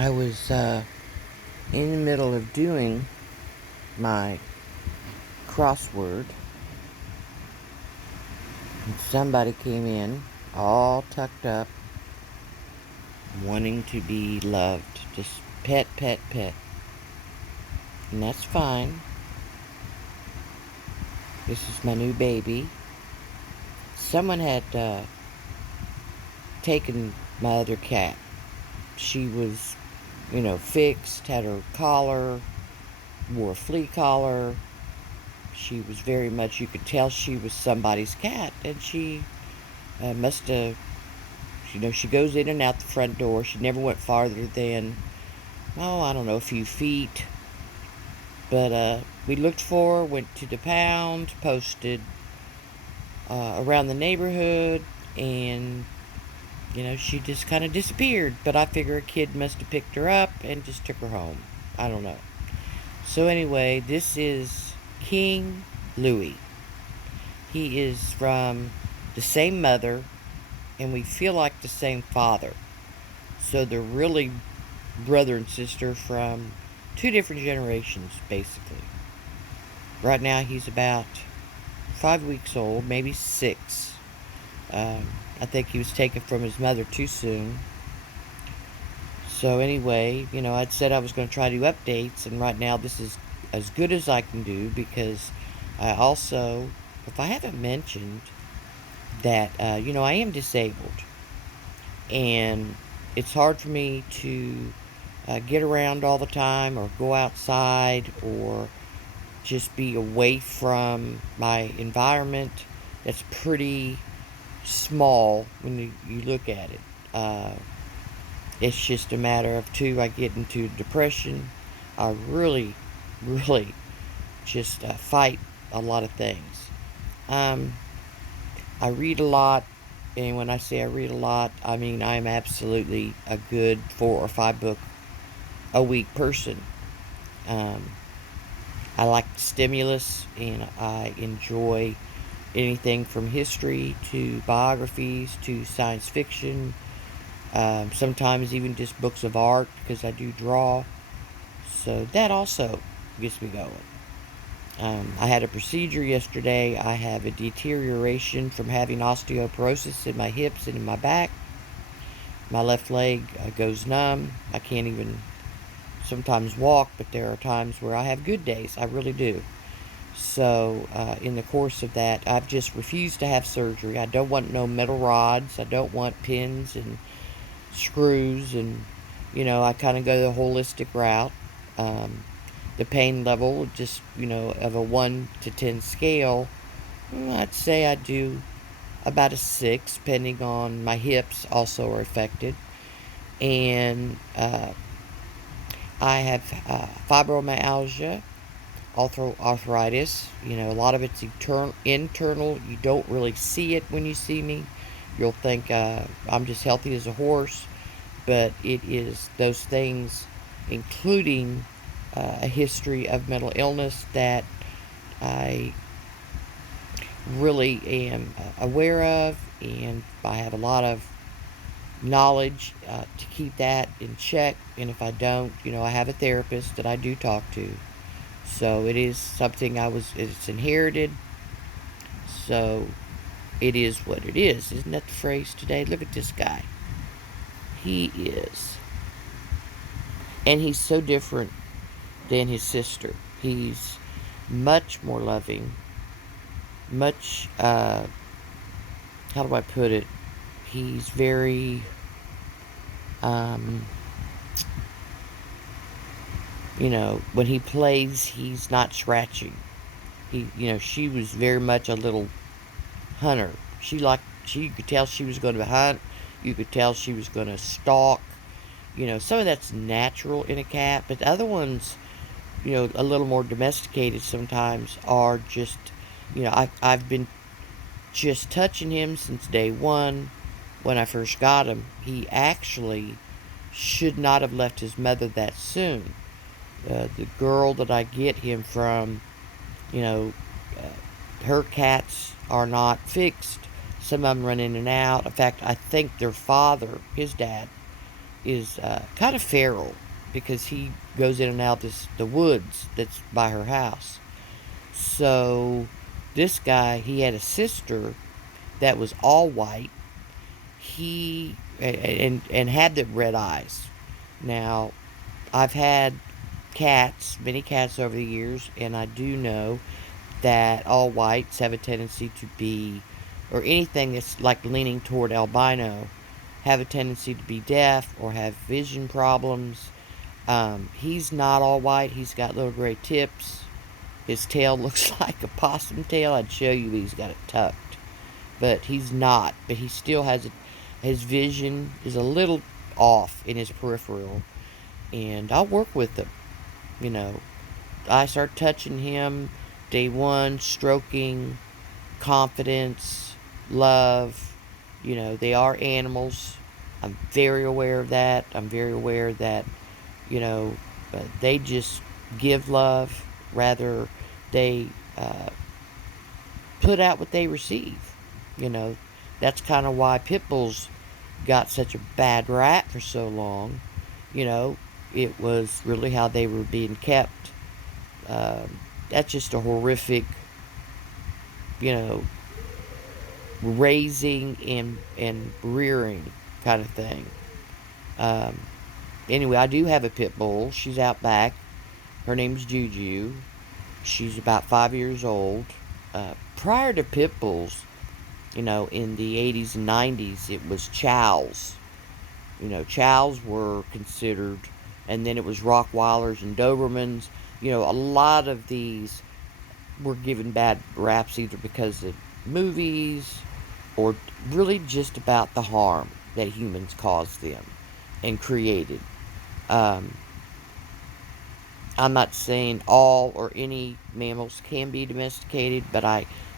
I was in the middle of doing my crossword, and somebody came in all tucked up, wanting to be loved. Just pet, pet, pet. And that's fine. This is my new baby. Someone had taken my other cat. She was, fixed, had her collar, wore a flea collar. She was very much, you could tell she was somebody's cat, and she must have, she goes in and out the front door. She never went farther than, I don't know, a few feet. But we looked for her, went to the pound, posted around the neighborhood, and, she just kind of disappeared. But I figure a kid must have picked her up and just took her home. I don't know. So anyway, this is King Louis. He is from the same mother, and we feel like the same father. So they're really brother and sister from two different generations, basically. Right now, he's about 5 weeks old, maybe 6. I think he was taken from his mother too soon. So anyway, I'd said I was going to try to do updates, and right now this is as good as I can do because I also, if I haven't mentioned that, I am disabled, and it's hard for me to get around all the time or go outside or just be away from my environment that's pretty small when you look at it. It's just a matter of I get into depression. I really, really just fight a lot of things. Um, I read a lot, and when I say I read a lot, I mean I am absolutely a good 4 or 5 book a week person. Um, I like stimulus, and I enjoy anything from history to biographies to science fiction. Sometimes even just books of art because I do draw. So that also gets me going. I had a procedure yesterday. I have a deterioration from having osteoporosis in my hips and in my back. My left leg goes numb. I can't even sometimes walk, but there are times where I have good days. I really do. So, in the course of that, I've just refused to have surgery. I don't want no metal rods. I don't want pins and screws. And, I kind of go the holistic route. The pain level, just, of a 1 to 10 scale, I'd say I do about a 6, depending on my hips also are affected. And I have fibromyalgia, arthritis. A lot of it's internal. You don't really see it when you see me. You'll think I'm just healthy as a horse, but it is those things, including a history of mental illness that I really am aware of, and I have a lot of knowledge to keep that in check. And if I don't, I have a therapist that I do talk to. So it is something it's inherited. So it is what it is. Isn't that the phrase today? Look at this guy. He is. And he's so different than his sister. He's much more loving, much, how do I put it? He's very, um, when he plays, he's not scratching. She was very much a little hunter. You could tell she was going to hunt. You could tell she was going to stalk. Some of that's natural in a cat, but the other ones, a little more domesticated sometimes are just, I've been just touching him since day one when I first got him. He actually should not have left his mother that soon. The girl that I get him from, you know, her cats are not fixed. Some of them run in and out. In fact, I think their father, his dad, is kind of feral because he goes in and out the woods that's by her house. So this guy, he had a sister that was all white. He and had the red eyes. Now, I've had cats, many cats over the years, and I do know that all whites have a tendency to be, or anything that's like leaning toward albino, have a tendency to be deaf or have vision problems. He's not all white. He's got little gray tips. His tail looks like a possum tail. I'd show you, he's got it tucked. But he's not. But he still has it. His vision is a little off in his peripheral. And I'll work with him. You know, I start touching him day one, stroking, confidence, love. You know, they are animals. I'm very aware of that. I'm very aware that, you know, they just give love. Rather, they put out what they receive. You know, that's kind of why pit bulls got such a bad rap for so long. You know, it was really how they were being kept. That's just a horrific, you know, raising and rearing kind of thing. Um, anyway, I do have a pit bull. She's out back. Her name's Juju. She's about 5 years old. Prior to pit bulls, you know, in the 80s and 90s, it was chows. You know, chows were considered, and then it was Rottweilers and Dobermans. You know, a lot of these were given bad raps either because of movies or really just about the harm that humans caused them and created. Um, I'm not saying all or any mammals can be domesticated, but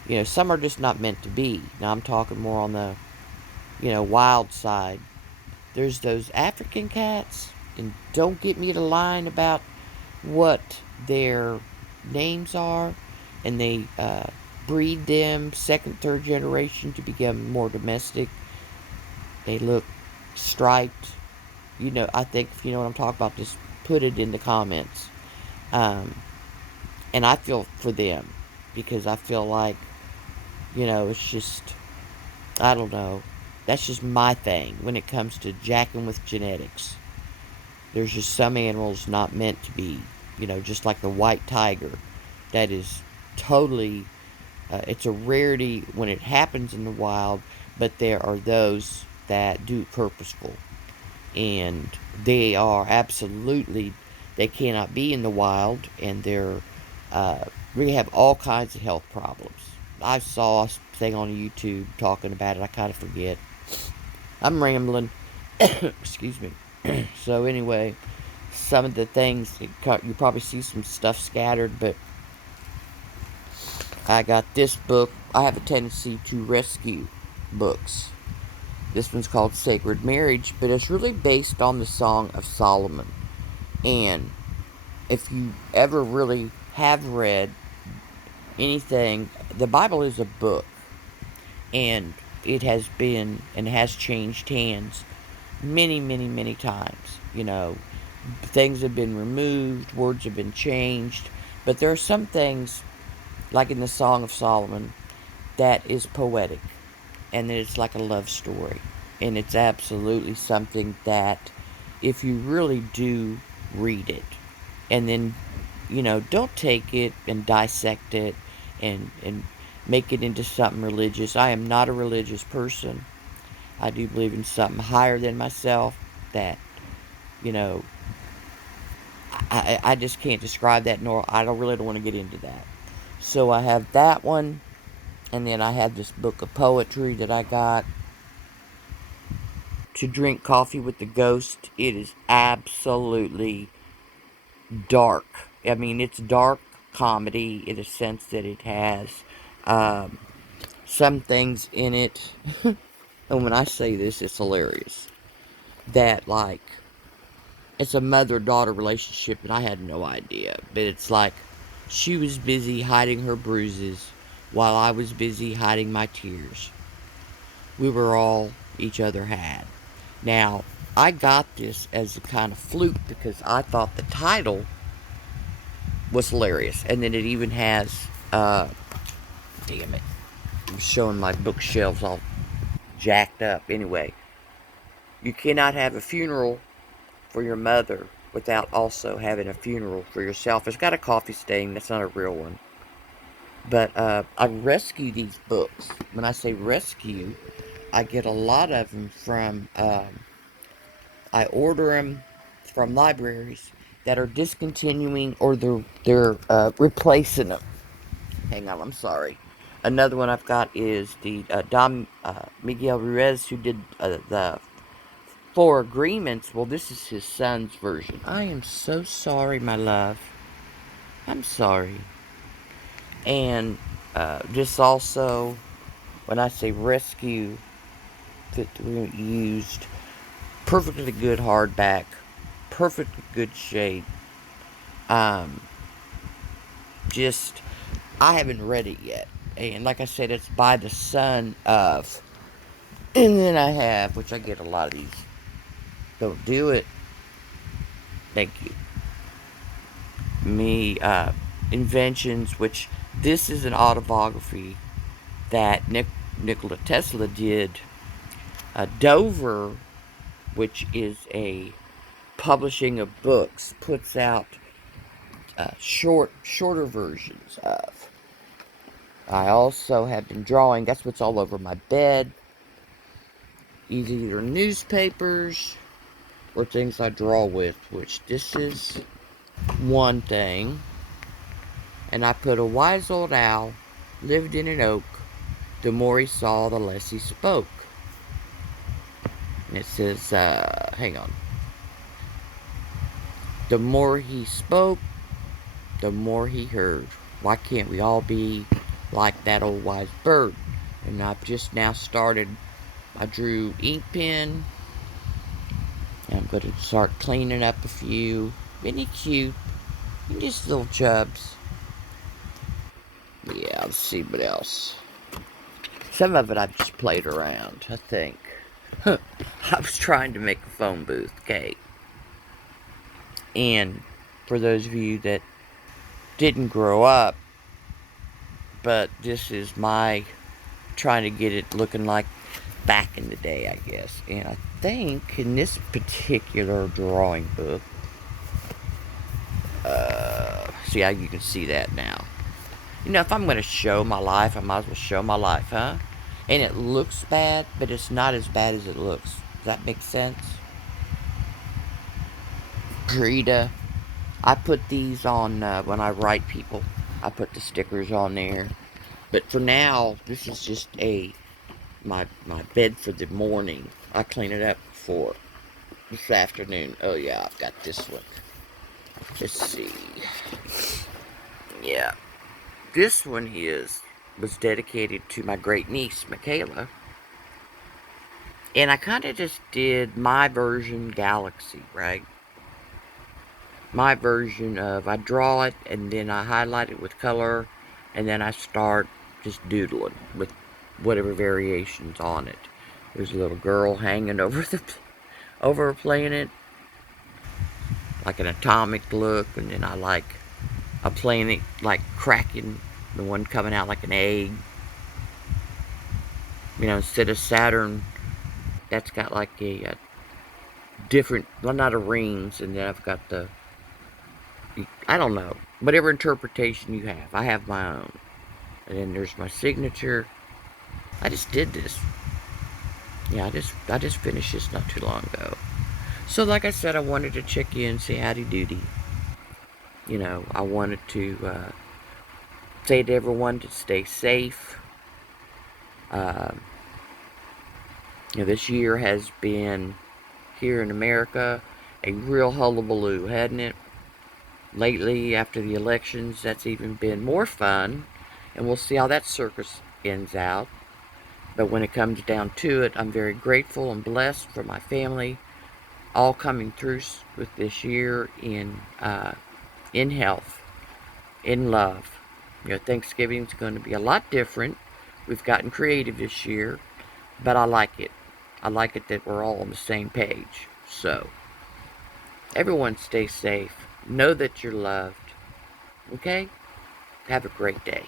you know, some are just not meant to be. Now I'm talking more on the, you know, wild side. There's those African cats, and don't get me to lying about what their names are, and they breed them second, third generation to become more domestic. They look striped. You know, I think if you know what I'm talking about, just put it in the comments. Um, and I feel for them because I feel like, you know, it's just, I don't know. That's just my thing when it comes to jacking with genetics. There's just some animals not meant to be, you know, just like the white tiger. That is totally, it's a rarity when it happens in the wild, but there are those that do it purposeful. And they are absolutely, they cannot be in the wild, and they're, really have all kinds of health problems. I saw a thing on YouTube talking about it. I kind of forget. I'm rambling. Excuse me. So anyway, some of the things you probably see some stuff scattered, but I got this book. I have a tendency to rescue books. This one's called Sacred Marriage, but it's really based on the Song of Solomon. And if you ever really have read anything, the Bible is a book, and it has been and has changed hands many, many, many times. You know, things have been removed, words have been changed, but there are some things, like in the Song of Solomon, that is poetic, and it's like a love story. And it's absolutely something that, if you really do read it, and then, you know, don't take it and dissect it and make it into something religious. I am not a religious person. I do believe in something higher than myself that, you know, I just can't describe that, nor I don't want to get into that. So I have that one, and then I have this book of poetry that I got, To Drink Coffee with the Ghost. It is absolutely dark. I mean, it's dark comedy in a sense that it has um, some things in it. And when I say this, it's hilarious. That, like, it's a mother-daughter relationship, and I had no idea. But it's like she was busy hiding her bruises while I was busy hiding my tears. We were all each other had. Now, I got this as a kind of fluke because I thought the title was hilarious. And then it even has, damn it, I'm showing my bookshelves all jacked up. Anyway, you cannot have a funeral for your mother without also having a funeral for yourself. It's got a coffee stain. That's not a real one. But I rescue these books. When I say rescue, I get a lot of them from, I order them from libraries that are discontinuing or they're replacing them. Hang on, I'm sorry. Another one I've got is the Don Miguel Ruiz, who did the Four Agreements. Well, this is his son's version. I am so sorry, my love. I'm sorry. And this also, when I say rescue, that we used perfectly good hardback, perfectly good shape. Um, just I haven't read it yet, and like I said, it's by the son of. And then I have, which I get a lot of these. Don't do it. Thank you. Me, Inventions, which this is an autobiography that Nikola Tesla did. Dover, which is a publishing of books, puts out shorter versions of. I also have been drawing. That's what's all over my bed. Either newspapers or things I draw with, which this is one thing. And I put a wise old owl lived in an oak. The more he saw, the less he spoke. And it says, hang on. The more he spoke, the more he heard. Why can't we all be like that old wise bird? And I've just now started. I drew ink pen. And I'm going to start cleaning up a few. Isn't he cute? Just little chubs. Yeah, let's see what else. Some of it I've just played around, I think. I was trying to make a phone booth, okay? And for those of you that didn't grow up, but this is my trying to get it looking like back in the day, I guess. And I think in this particular drawing book, see how you can see that now. You know, if I'm going to show my life, I might as well show my life, huh? And it looks bad, but it's not as bad as it looks. Does that make sense? Greta. I put these on when I write people. I put the stickers on there. But for now, this is just my bed for the morning. I clean it up for this afternoon. Oh yeah, I've got this one. Let's see. Yeah. This one was dedicated to my great niece, Michaela. And I kind of just did my version Galaxy, right? My version of, I draw it and then I highlight it with color and then I start just doodling with whatever variations on it. There's a little girl hanging over a planet, like an atomic look, and then I like a planet like cracking, the one coming out like an egg. You know, instead of Saturn, that's got like a different, well, not a rings, and then I've got I don't know, whatever interpretation you have. I have my own. And then there's my signature. I just did this. Yeah, I just finished this not too long ago. So like I said, I wanted to check in, say howdy doody. You know, I wanted to say to everyone to stay safe. Uh, you know, this year has been, here in America, a real hullabaloo, hadn't it? Lately, after the elections, that's even been more fun. And we'll see how that circus ends out. But when it comes down to it, I'm very grateful and blessed for my family all coming through with this year in health, in love. You know, Thanksgiving's going to be a lot different. We've gotten creative this year, but I like it. I like it that we're all on the same page. So, everyone stay safe. Know that you're loved. Okay? Have a great day.